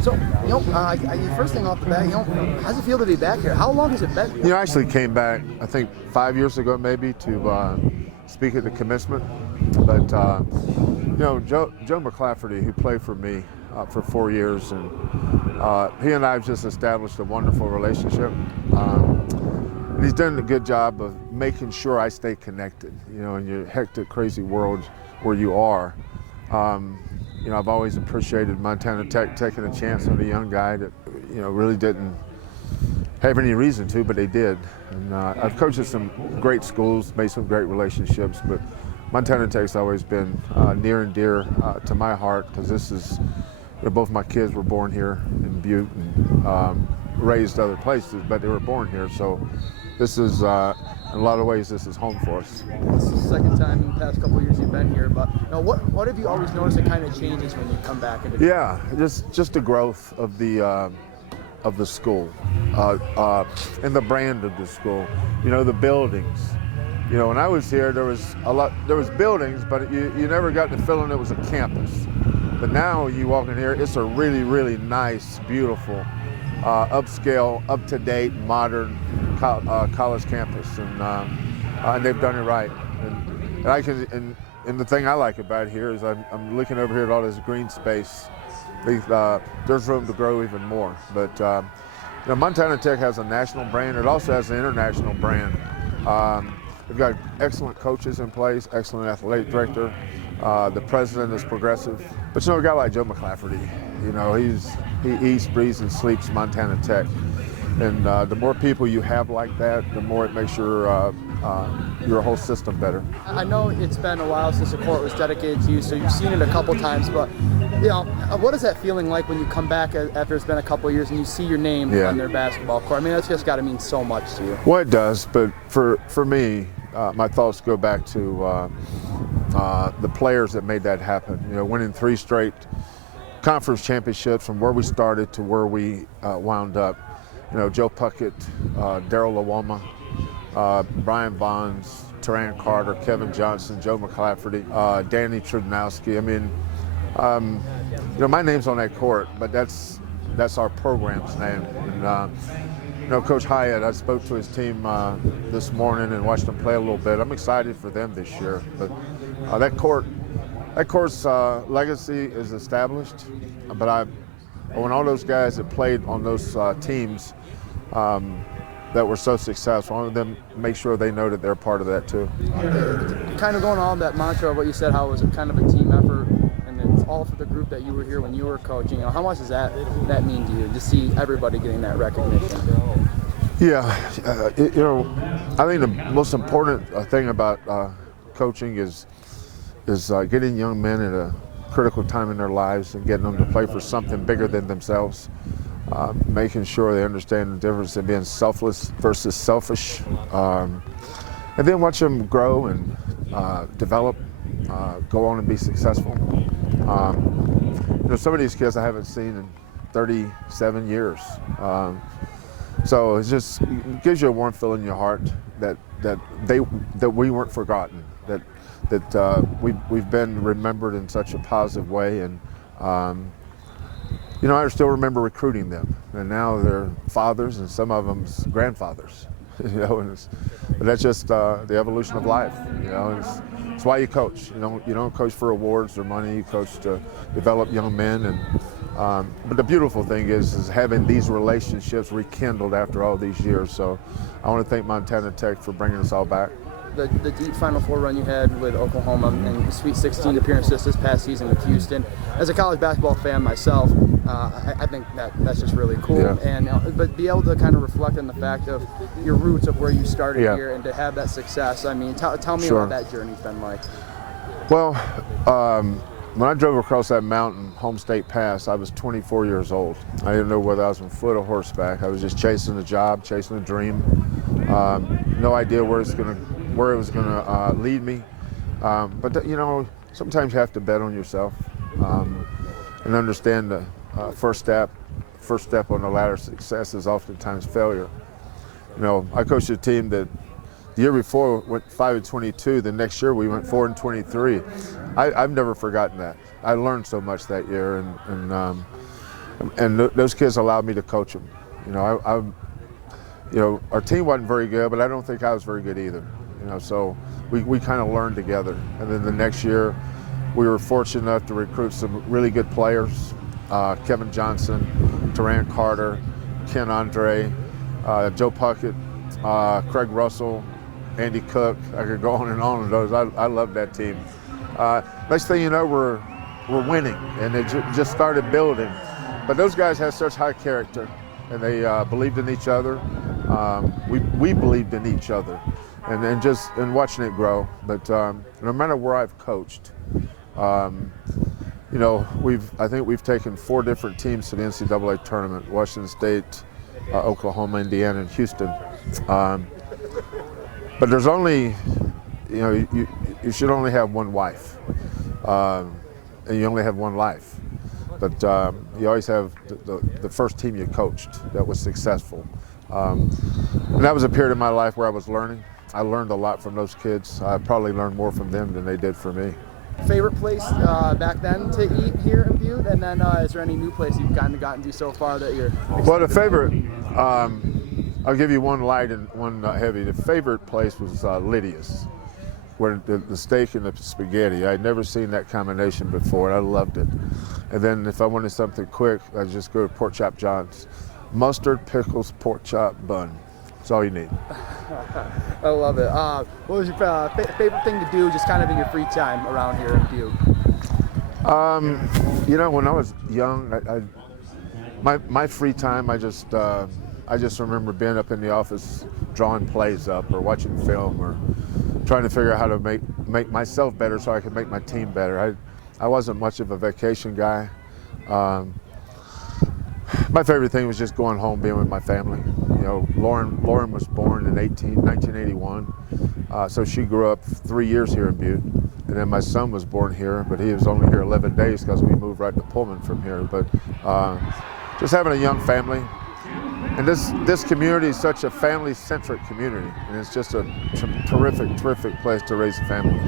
So, first thing off the bat, how's it feel to be back here? How long has it been? I actually came back, I think 5 years ago maybe, to speak at the commencement. But, Joe McClafferty, who played for me for 4 years, and he and I have just established a wonderful relationship. And he's done a good job of making sure I stay connected, in your hectic, crazy world where you are. I've always appreciated Montana Tech taking a chance on a young guy that, really didn't have any reason to, but they did. And I've coached at some great schools, made some great relationships, but Montana Tech's always been near and dear to my heart, because this is, both my kids were born here in Butte and raised other places, but they were born here. So this is, in a lot of ways, this is home for us. This is the second time in the past couple of years you've been here, but what have you always noticed that kind of changes when you come back? Yeah, just the growth of the school and the brand of the school. The buildings. When I was here, there was buildings, but you never got the feeling it was a campus. But now you walk in here, it's a really, really nice, beautiful, upscale, up-to-date, modern college campus, and they've done it right. And the thing I like about here is I'm looking over here at all this green space. There's room to grow even more. But Montana Tech has a national brand. It also has an international brand. We've got excellent coaches in place, excellent athletic director. The president is progressive. But a guy like Joe McClafferty, he eats, breathes, and sleeps Montana Tech. And the more people you have like that, the more it makes your whole system better. I know it's been a while since the court was dedicated to you, so you've seen it a couple times, but what is that feeling like when you come back after it's been a couple of years and you see your name on their basketball court? I mean, that's just got to mean so much to you. Well, it does, but for me, my thoughts go back to the players that made that happen. Winning 3 straight conference championships from where we started to where we wound up. Joe Puckett, Darryl Lawoma, Brian Bonds, Teran Carter, Kevin Johnson, Joe McClafferty, Danny Trudnowski. I mean, my name's on that court, but that's our program's name. And Coach Hyatt, I spoke to his team this morning and watched them play a little bit. I'm excited for them this year. But that court's legacy is established. But when all those guys that played on those teams that were so successful, I want them to make sure they know that they're part of that too. Kind of going on that mantra of what you said, how it was kind of a team effort, and it's all for the group that you were here when you were coaching. How much does that mean to you, to see everybody getting that recognition? Yeah, I think the most important thing about coaching is getting young men at a critical time in their lives and getting them to play for something bigger than themselves. Making sure they understand the difference in being selfless versus selfish, and then watch them grow and develop, go on and be successful. Some of these kids I haven't seen in 37 years. So it gives you a warm feeling in your heart that we weren't forgotten, that we've been remembered in such a positive way. And I still remember recruiting them, and now they're fathers and some of them's grandfathers. And that's just the evolution of life. It's why you coach. You don't coach for awards or money. You coach to develop young men. And but the beautiful thing is having these relationships rekindled after all these years. So I want to thank Montana Tech for bringing us all back. The deep Final Four run you had with Oklahoma and Sweet 16 appearances this past season with Houston. As a college basketball fan myself, I think that's just really cool. Yeah. And but be able to kind of reflect on the fact of your roots of where you started here and to have that success. I mean, tell me what that journey's been like. Well, when I drove across that mountain, Home State Pass, I was 24 years old. I didn't know whether I was on foot or horseback. I was just chasing a job, chasing a dream. No idea where it was gonna lead me. But sometimes you have to bet on yourself and understand the first step on the ladder of success is oftentimes failure. I coached a team that the year before went 5-22. The next year we went 4-23. I've never forgotten that. I learned so much that year, and and those kids allowed me to coach them. You know, our team wasn't very good, but I don't think I was very good either. You know, so we kind of learned together. And then the next year, we were fortunate enough to recruit some really good players: Kevin Johnson, Terran Carter, Ken Andre, Joe Puckett, Craig Russell, Andy Cook. I could go on and on with those. I love that team. Next thing you know, we're winning, and it just started building. But those guys had such high character, and they believed in each other. We believed in each other, and watching it grow. But no matter where I've coached, you know, I think we've taken 4 different teams to the NCAA tournament: Washington State, Oklahoma, Indiana, and Houston. But there's only, you know, you should only have one wife, and you only have one life. But you always have the first team you coached that was successful. And that was a period of my life where I was learning. I learned a lot from those kids. I probably learned more from them than they did from me. Favorite place back then to eat here in Butte, and then is there any new place you've kind of gotten to so far that you're excited? Well, the favorite, I'll give you one light and one heavy. The favorite place was Lydia's, where the steak and the spaghetti. I'd never seen that combination before, and I loved it. And then if I wanted something quick, I'd just go to Pork Chop John's. Mustard, pickles, pork chop, bun. That's all you need. I love it. What was your favorite thing to do just kind of in your free time around here in Butte? You know, when I was young, my free time, I just remember being up in the office drawing plays up or watching film or trying to figure out how to make myself better so I could make my team better. I wasn't much of a vacation guy. My favorite thing was just going home, being with my family. You know, Lauren was born in 1981, so she grew up 3 years here in Butte. And then my son was born here, but he was only here 11 days because we moved right to Pullman from here. But just having a young family. And this community is such a family-centric community, and it's just a terrific place to raise a family.